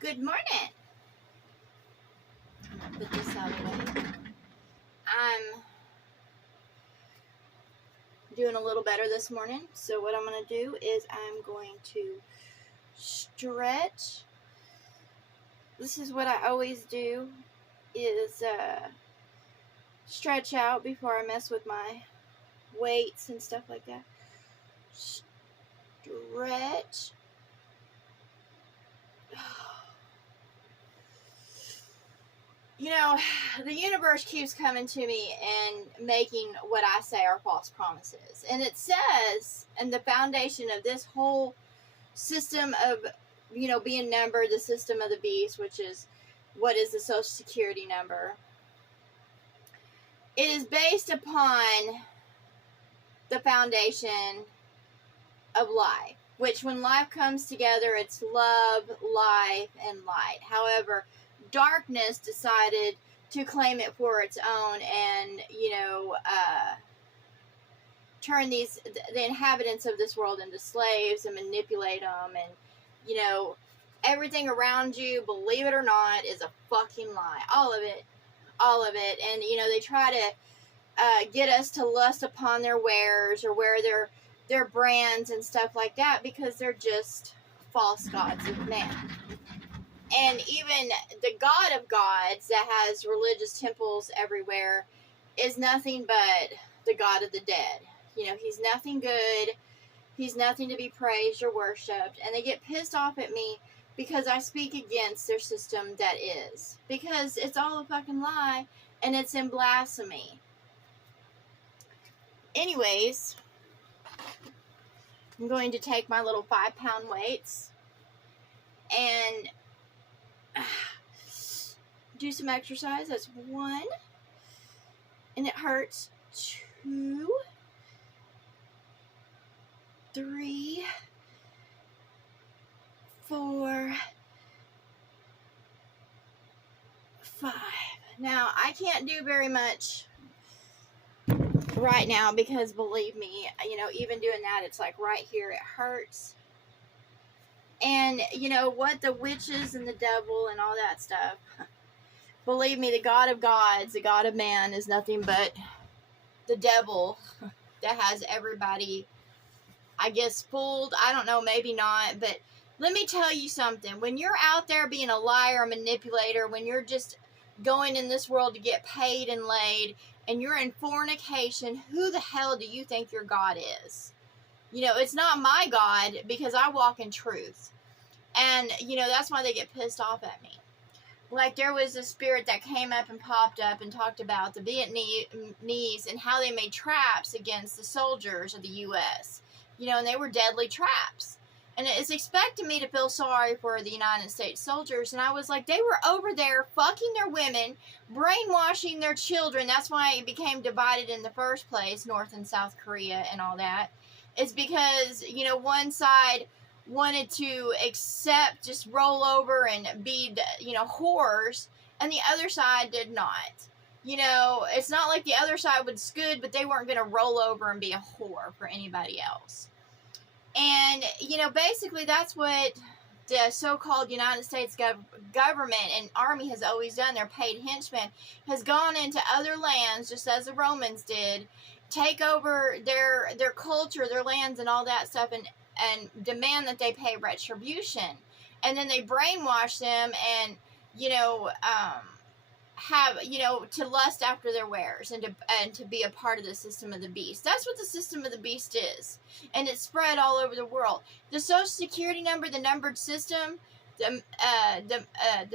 Good morning. I'm gonna put this out of the way. I'm doing a little better this morning. So what I'm gonna do is I'm going to stretch. This is what I always do is stretch out before I mess with my weights and stuff like that. Stretch. You know, the universe keeps coming to me and making what I say are false promises. And it says, and the foundation of this whole system of, being numbered, the system of the beast, which is what is the Social Security number, it is based upon the foundation of life, which when life comes together, it's love, life, and light. However, darkness decided to claim it for its own and, turn the inhabitants of this world into slaves and manipulate them. And, everything around you, believe it or not, is a fucking lie. All of it. And, they try to get us to lust upon their wares or wear their brands and stuff like that because they're just false gods of man. And even the God of gods that has religious temples everywhere is nothing but the God of the dead. He's nothing good. He's nothing to be praised or worshipped. And they get pissed off at me because I speak against their system that is. Because it's all a fucking lie and it's in blasphemy. Anyways, I'm going to take my little 5-pound weights and do some exercise. That's 1. And it hurts. 2. 3. 4. 5. Now, I can't do very much right now because believe me, even doing that, it's like right here, it hurts. And what, the witches and the devil and all that stuff, believe me, the God of gods, the God of man is nothing but the devil that has everybody, I guess, fooled. I don't know, maybe not, but let me tell you something. When you're out there being a liar, a manipulator, when you're just going in this world to get paid and laid, and you're in fornication, who the hell do you think your God is? It's not my God because I walk in truth. And, that's why they get pissed off at me. Like, there was a spirit that came up and popped up and talked about the Vietnamese and how they made traps against the soldiers of the U.S., and they were deadly traps. And it's expecting me to feel sorry for the United States soldiers. And I was like, they were over there fucking their women, brainwashing their children. That's why it became divided in the first place, North and South Korea and all that. It's because, one side wanted to accept, just roll over and be, whores, and the other side did not. It's not like the other side was good, but they weren't going to roll over and be a whore for anybody else. And, basically that's what the so-called United States government and army has always done. Their paid henchmen has gone into other lands, just as the Romans did, take over their culture, their lands, and all that stuff, and demand that they pay retribution. And then they brainwash them and, have, to lust after their wares and to be a part of the system of the beast. That's what the system of the beast is. And it's spread all over the world. The Social Security number, the numbered system, the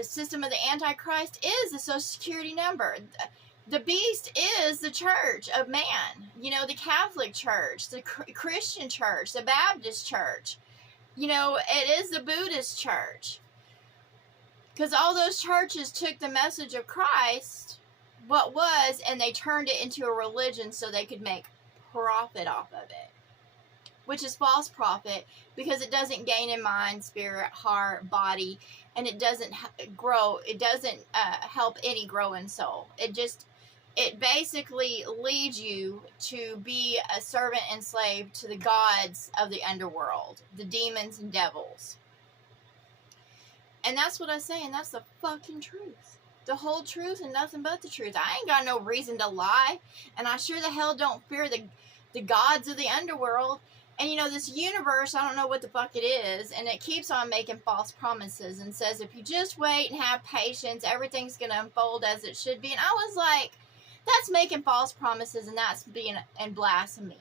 system of the Antichrist is the Social Security number. The beast is the church of man, the Catholic Church, the Christian Church, the Baptist Church, it is the Buddhist Church. Because all those churches took the message of Christ, what was, and they turned it into a religion so they could make profit off of it. Which is false profit because it doesn't gain in mind, spirit, heart, body, and it doesn't grow. It doesn't help any grow in soul. It basically leads you to be a servant and slave to the gods of the underworld, the demons and devils. And that's what I say, and that's the fucking truth. The whole truth and nothing but the truth. I ain't got no reason to lie, and I sure the hell don't fear the gods of the underworld. And you know, this universe, I don't know what the fuck it is, and it keeps on making false promises and says if you just wait and have patience, everything's gonna unfold as it should be. And I was like, that's making false promises, and that's being in blasphemy.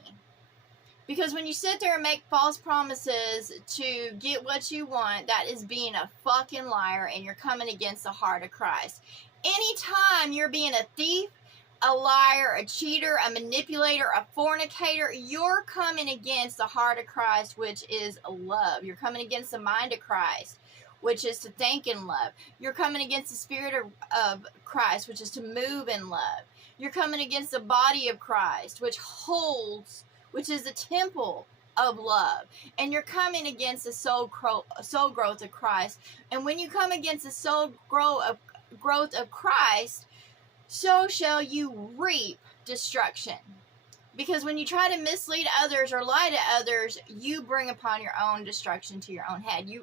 Because when you sit there and make false promises to get what you want, that is being a fucking liar, and you're coming against the heart of Christ. Anytime you're being a thief, a liar, a cheater, a manipulator, a fornicator, you're coming against the heart of Christ, which is love. You're coming against the mind of Christ, which is to think in love. You're coming against the spirit of Christ, which is to move in love. You're coming against the body of Christ, which is the temple of love. And you're coming against the soul growth of Christ. And when you come against the soul growth of Christ, so shall you reap destruction. Because when you try to mislead others or lie to others, you bring upon your own destruction to your own head. You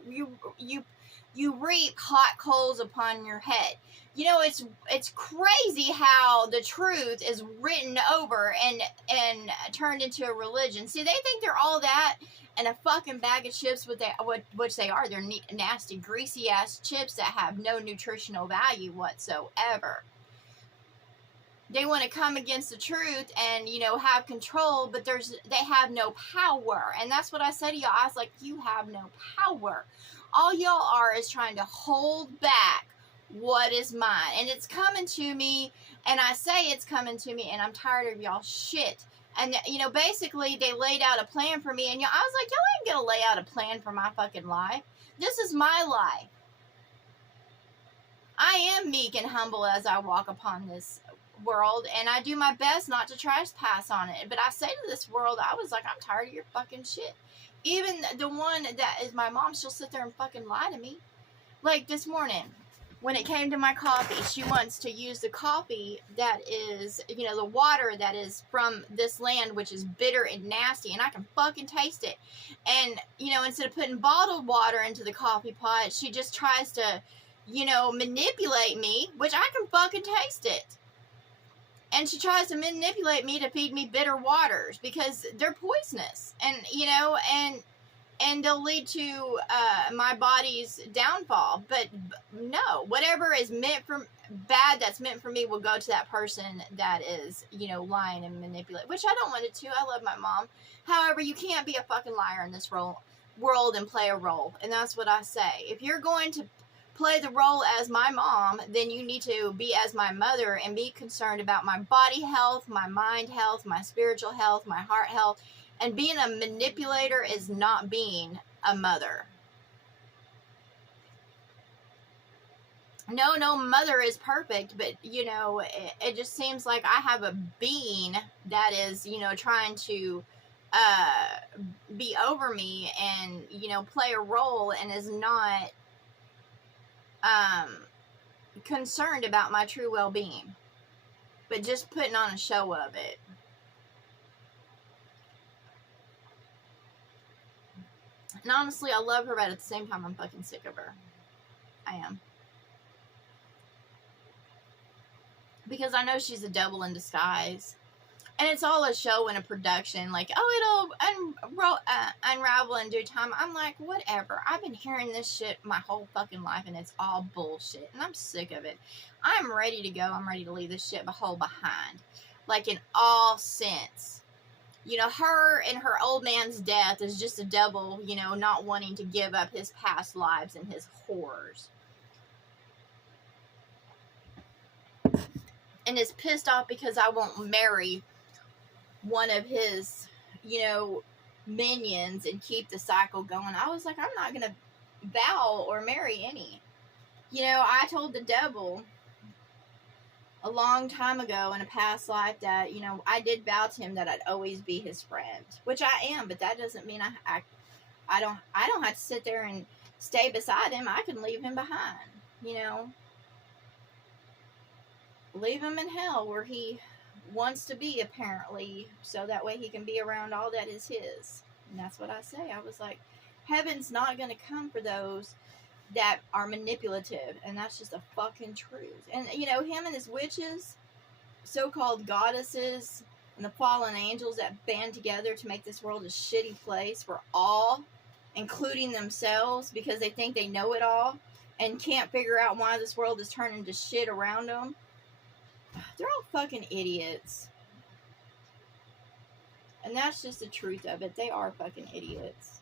reap hot coals upon your head. You know, it's crazy how the truth is written over and turned into a religion. See, they think they're all that and a fucking bag of chips, which they are. They're nasty, greasy ass chips that have no nutritional value whatsoever. They want to come against the truth and, you know, have control, but they have no power. And that's what I said to y'all. I was like, you have no power. All y'all are is trying to hold back what is mine. And it's coming to me, and I say it's coming to me, and I'm tired of y'all shit. And, you know, basically, they laid out a plan for me, and I was like, y'all ain't gonna lay out a plan for my fucking life. This is my life. I am meek and humble as I walk upon this world, and I do my best not to trespass on it. But I say to this world, I was like, I'm tired of your fucking shit. Even the one that is my mom, she'll sit there and fucking lie to me. Like this morning, when it came to my coffee, she wants to use the coffee that is, you know, the water that is from this land, which is bitter and nasty, and I can fucking taste it. And, you know, instead of putting bottled water into the coffee pot, she just tries to, you know, manipulate me, which I can fucking taste it. And she tries to manipulate me to feed me bitter waters because they're poisonous. And, you know, and they'll lead to my body's downfall. But no, whatever is meant for bad that's meant for me will go to that person that is, you know, lying and manipulating, which I don't want it to. I love my mom. However, you can't be a fucking liar in this world and play a role. And that's what I say. If you're going to play the role as my mom, then you need to be as my mother and be concerned about my body health, my mind health, my spiritual health, my heart health. And being a manipulator is not being a mother. No mother is perfect, but, you know, it just seems like I have a being that is, you know, trying to be over me and, you know, play a role and is not concerned about my true well-being, but just putting on a show of it. And honestly, I love her, but at the same time, I'm fucking sick of her. I am. Because I know she's a devil in disguise. And it's all a show and a production. Like, oh, it'll unravel in due time. I'm like, whatever. I've been hearing this shit my whole fucking life, and it's all bullshit. And I'm sick of it. I'm ready to go. I'm ready to leave this shit whole behind. Like, in all sense. You know, her and her old man's death is just a devil, you know, not wanting to give up his past lives and his horrors. And is pissed off because I won't marry one of his, you know, minions and keep the cycle going. I was like, I'm not going to vow or marry any. You know, I told the devil a long time ago in a past life that, you know, I did vow to him that I'd always be his friend, which I am, but that doesn't mean I don't have to sit there and stay beside him. I can leave him behind, you know, leave him in hell where he wants to be, apparently, so that way he can be around all that is his. And that's what I say. I was like, heaven's not going to come for those that are manipulative, and that's just the fucking truth. And you know, him and his witches, so-called goddesses, and the fallen angels that band together to make this world a shitty place for all, including themselves, because they think they know it all and can't figure out why this world is turning to shit around them. They're all fucking idiots. And that's just the truth of it. They are fucking idiots.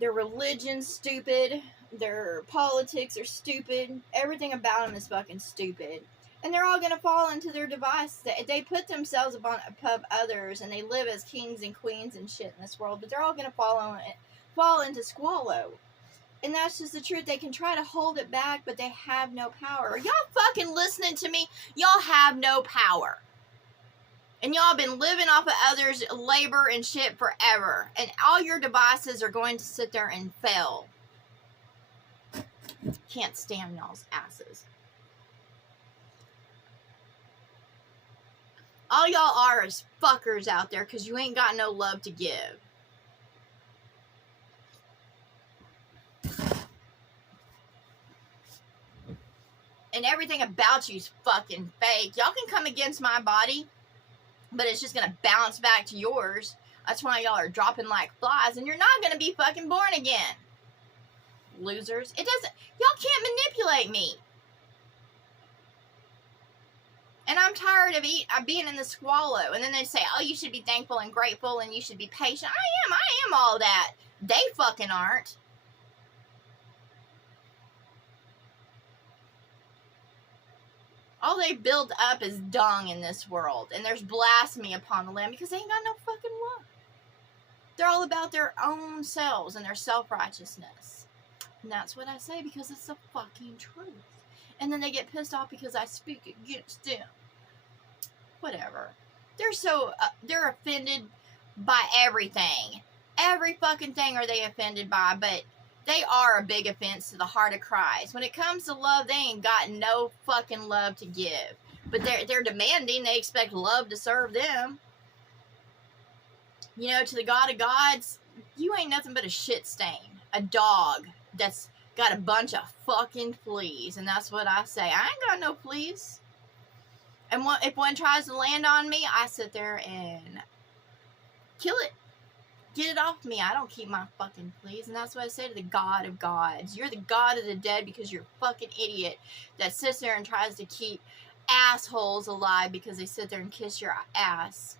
Their religion's stupid. Their politics are stupid. Everything about them is fucking stupid. And they're all going to fall into their device. They put themselves above others, and they live as kings and queens and shit in this world. But they're all going to fall into squallow. And that's just the truth. They can try to hold it back, but they have no power. Are y'all fucking listening to me? Y'all have no power. And y'all been living off of others' labor and shit forever. And all your devices are going to sit there and fail. Can't stand y'all's asses. All y'all are is fuckers out there because you ain't got no love to give. And everything about you's fucking fake. Y'all can come against my body, but it's just gonna bounce back to yours. That's why y'all are dropping like flies, and you're not gonna be fucking born again. Losers. It doesn't, y'all can't manipulate me. And I'm tired of being in the squallow. And then they say, oh, you should be thankful and grateful and you should be patient. I am all that. They fucking aren't. All they build up is dung in this world. And there's blasphemy upon the land because they ain't got no fucking love. They're all about their own selves and their self-righteousness. And that's what I say because it's the fucking truth. And then they get pissed off because I speak against them. Whatever. They're offended by everything. Every fucking thing are they offended by, but they are a big offense to the heart of Christ. When it comes to love, they ain't got no fucking love to give. But they're demanding, they expect love to serve them. You know, to the God of gods, you ain't nothing but a shit stain. A dog that's got a bunch of fucking fleas, and that's what I say. I ain't got no fleas. And if one tries to land on me, I sit there and kill it. Get it off me. I don't keep my fucking fleas, and that's what I say to the God of gods. You're the God of the dead because you're a fucking idiot that sits there and tries to keep assholes alive because they sit there and kiss your ass.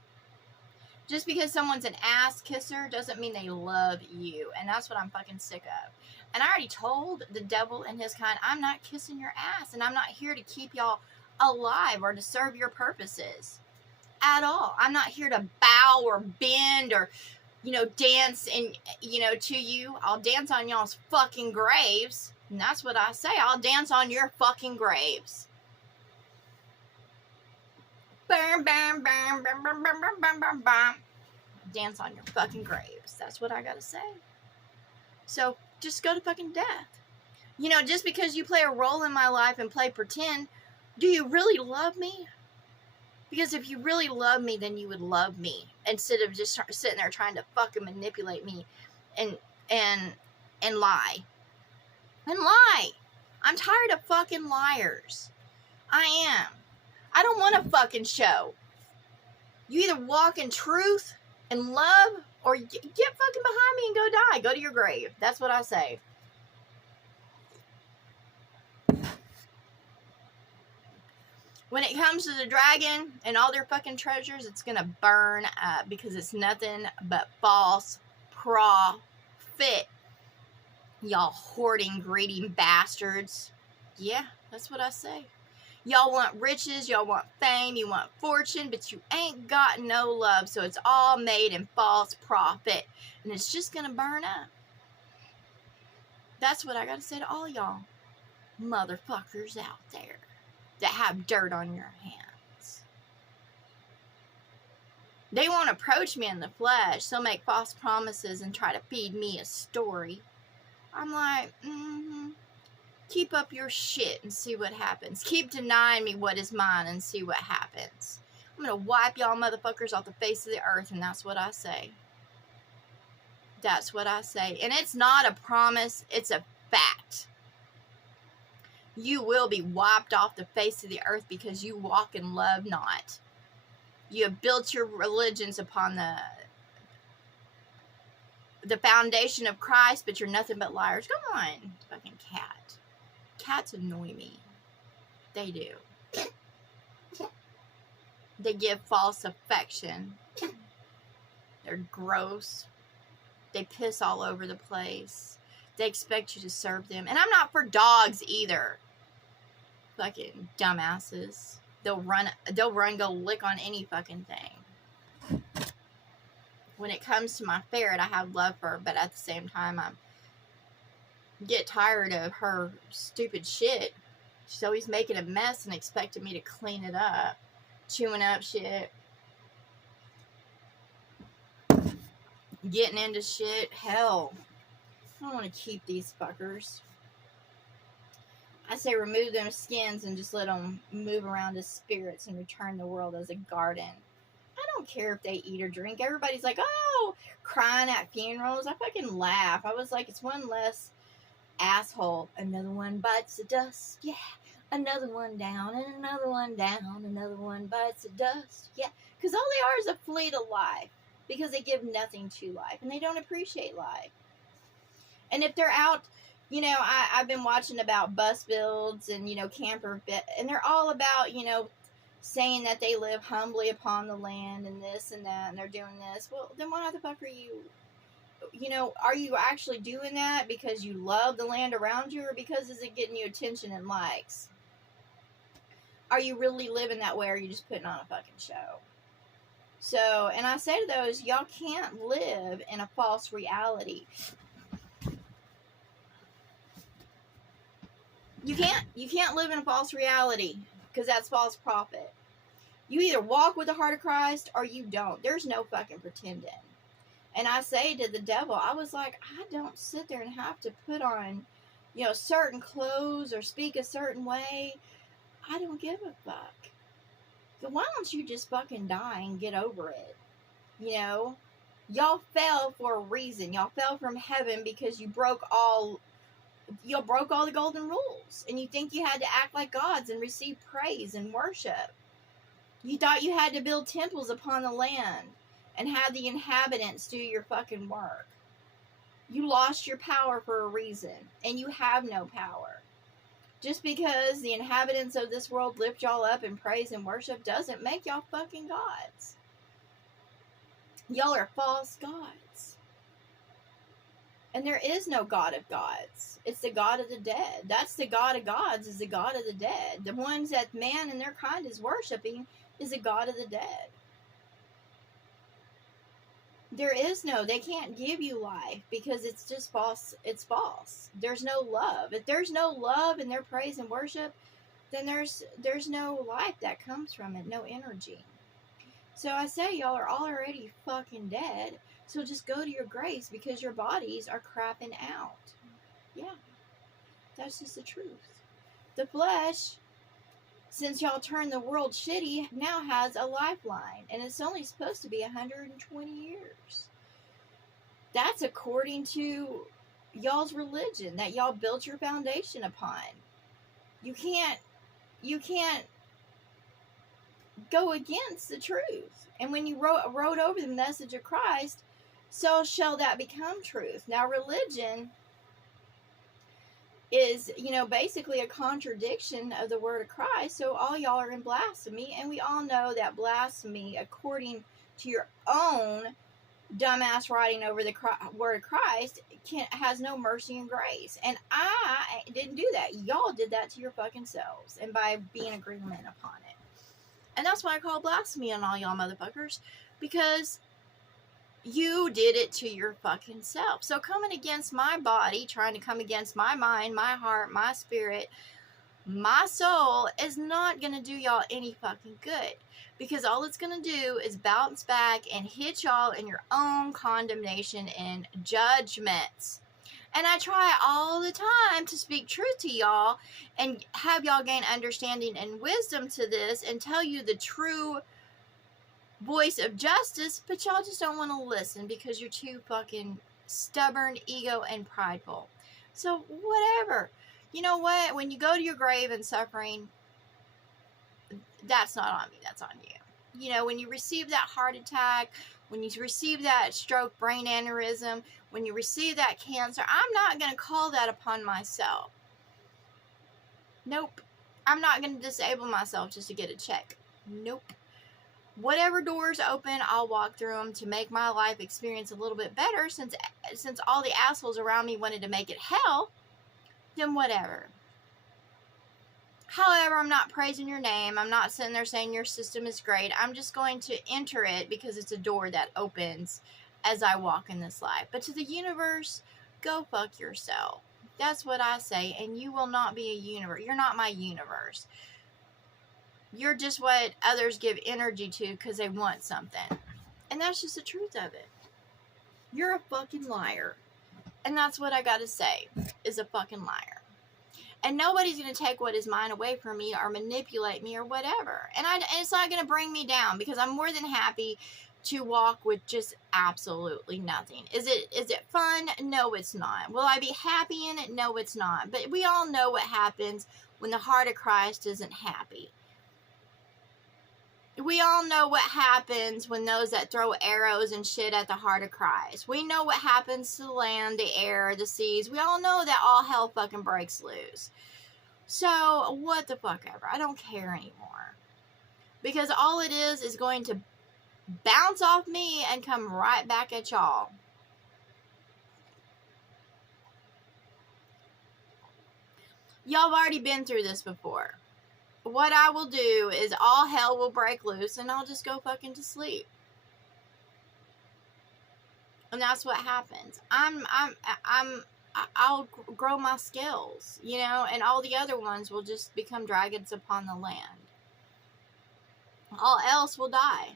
Just because someone's an ass kisser doesn't mean they love you, and that's what I'm fucking sick of. And I already told the devil and his kind, I'm not kissing your ass, and I'm not here to keep y'all alive or to serve your purposes at all. I'm not here to bow or bend or, dance and, to you. I'll dance on y'all's fucking graves, and that's what I say. I'll dance on your fucking graves. Bam, bam, bam, bam, bam, bam, bam, bam, bam. Dance on your fucking graves. That's what I gotta say. So, just go to fucking death. Just because you play a role in my life and play pretend, do you really love me? Because if you really love me, then you would love me instead of just sitting there trying to fucking manipulate me and lie. And lie. I'm tired of fucking liars. I am. I don't want a fucking show. You either walk in truth and love, or get fucking behind me and go die. Go to your grave. That's what I say. When it comes to the dragon and all their fucking treasures, it's gonna burn up because it's nothing but false profit. Y'all hoarding, greedy bastards. Yeah, that's what I say. Y'all want riches, y'all want fame, you want fortune, but you ain't got no love, so it's all made in false profit, and it's just gonna burn up. That's what I gotta say to all y'all motherfuckers out there that have dirt on your hands. They won't approach me in the flesh. They'll make false promises and try to feed me a story. I'm like, keep up your shit and see what happens. Keep denying me what is mine and see what happens. I'm gonna wipe y'all motherfuckers off the face of the earth, and that's what I say. That's what I say. And it's not a promise, it's a fact. You will be wiped off the face of the earth because you walk in love not. You have built your religions upon the foundation of Christ, but you're nothing but liars. Come on, fucking cat. Cats annoy me. They do. They give false affection. They're gross. They piss all over the place. They expect you to serve them. And I'm not for dogs either. Fucking dumbasses. They'll run, go lick on any fucking thing. When it comes to my ferret, I have love for her, but at the same time, I get tired of her stupid shit. She's always making a mess and expecting me to clean it up. Chewing up shit. Getting into shit. Hell. I don't want to keep these fuckers. I say remove them skins and just let them move around as spirits and return the world as a garden. I don't care if they eat or drink. Everybody's like, oh, crying at funerals. I fucking laugh. I was like, it's one less asshole. Another one bites the dust. Yeah. Another one down and another one down. Another one bites the dust. Yeah. Because all they are is a fleet of life. Because they give nothing to life. And they don't appreciate life. And if they're out, you know, I've been watching about bus builds and, you know, camper, and they're all about, you know, saying that they live humbly upon the land and this and that, and they're doing this. Well, then why the fuck are you know, are you actually doing that because you love the land around you, or because is it getting you attention and likes? Are you really living that way, or are you just putting on a fucking show? So, and I say to those, y'all can't live in a false reality. You can't live in a false reality, because that's false prophet. You either walk with the heart of Christ or you don't. There's no fucking pretending. And I say to the devil, I was like, I don't sit there and have to put on, you know, certain clothes or speak a certain way. I don't give a fuck. So why don't you just fucking die and get over it? You know, y'all fell for a reason. Y'all fell from heaven because you broke all the golden rules, and you think you had to act like gods and receive praise and worship. You thought you had to build temples upon the land and have the inhabitants do your fucking work. You lost your power for a reason, and you have no power. Just because the inhabitants of this world lift y'all up in praise and worship doesn't make y'all fucking gods. Y'all are false gods. And there is no God of gods. It's the God of the dead. That's the God of gods, is the God of the dead. The ones that man and their kind is worshiping is the God of the dead. They can't give you life because it's just false. It's false. There's no love. If there's no love in their praise and worship, then there's no life that comes from it, no energy. So I say y'all are already fucking dead. So just go to your graves because your bodies are crapping out. Yeah. That's just the truth. The flesh, since y'all turned the world shitty, now has a lifeline. And it's only supposed to be 120 years. That's according to y'all's religion that y'all built your foundation upon. You can't go against the truth. And when you wrote over the message of Christ, so shall that become truth. Now, religion is, basically a contradiction of the word of Christ. So all y'all are in blasphemy. And we all know that blasphemy, according to your own dumbass writing over the word of Christ, has no mercy and grace. And I didn't do that. Y'all did that to your fucking selves. And by being agreement upon it. And that's why I call blasphemy on all y'all motherfuckers. Because you did it to your fucking self. So coming against my body, trying to come against my mind, my heart, my spirit, my soul is not going to do y'all any fucking good. Because all it's going to do is bounce back and hit y'all in your own condemnation and judgments. And I try all the time to speak truth to y'all and have y'all gain understanding and wisdom to this and tell you the true voice of justice, but y'all just don't want to listen because you're too fucking stubborn, ego, and prideful. So whatever. You know what? When you go to your grave in suffering, that's not on me. That's on you. You know, when you receive that heart attack, when you receive that stroke, brain aneurysm, when you receive that cancer, I'm not going to call that upon myself. Nope. I'm not going to disable myself just to get a check. Nope. Whatever doors open, I'll walk through them to make my life experience a little bit better. Since all the assholes around me wanted to make it hell, then whatever. However, I'm not praising your name. I'm not sitting there saying your system is great. I'm just going to enter it because it's a door that opens as I walk in this life. But to the universe, go fuck yourself. That's what I say. And you will not be a universe. You're not my universe. You're just what others give energy to because they want something. And that's just the truth of it. You're a fucking liar. And that's what I gotta say, is a fucking liar. And nobody's going to take what is mine away from me or manipulate me or whatever. And it's not going to bring me down because I'm more than happy to walk with just absolutely nothing. Is it fun? No, it's not. Will I be happy in it? No, it's not. But we all know what happens when the heart of Christ isn't happy. We all know what happens when those that throw arrows and shit at the heart of Christ. We know what happens to the land, the air, the seas. We all know that all hell fucking breaks loose. So, what the fuck ever. I don't care anymore. Because all it is going to bounce off me and come right back at y'all. Y'all have already been through this before. What I will do is all hell will break loose and I'll just go fucking to sleep. And that's what happens. I'll grow my skills, you know, and all the other ones will just become dragons upon the land. All else will die.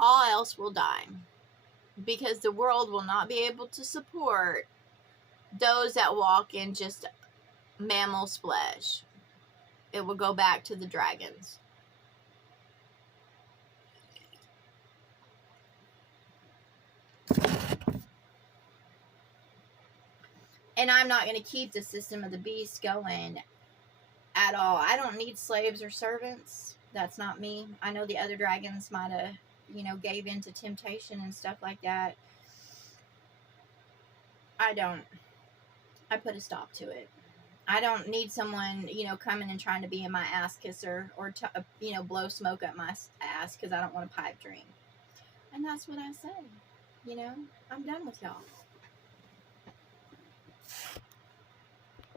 All else will die. Because the world will not be able to support those that walk in just mammal's flesh. It will go back to the dragons. And I'm not going to keep the system of the beast going at all. I don't need slaves or servants. That's not me. I know the other dragons might have, you know, gave in to temptation and stuff like that. I don't. I put a stop to it. I don't need someone, you know, coming and trying to be in my ass kisser or, you know, blow smoke up my ass because I don't want a pipe dream. And that's what I say. You know, I'm done with y'all.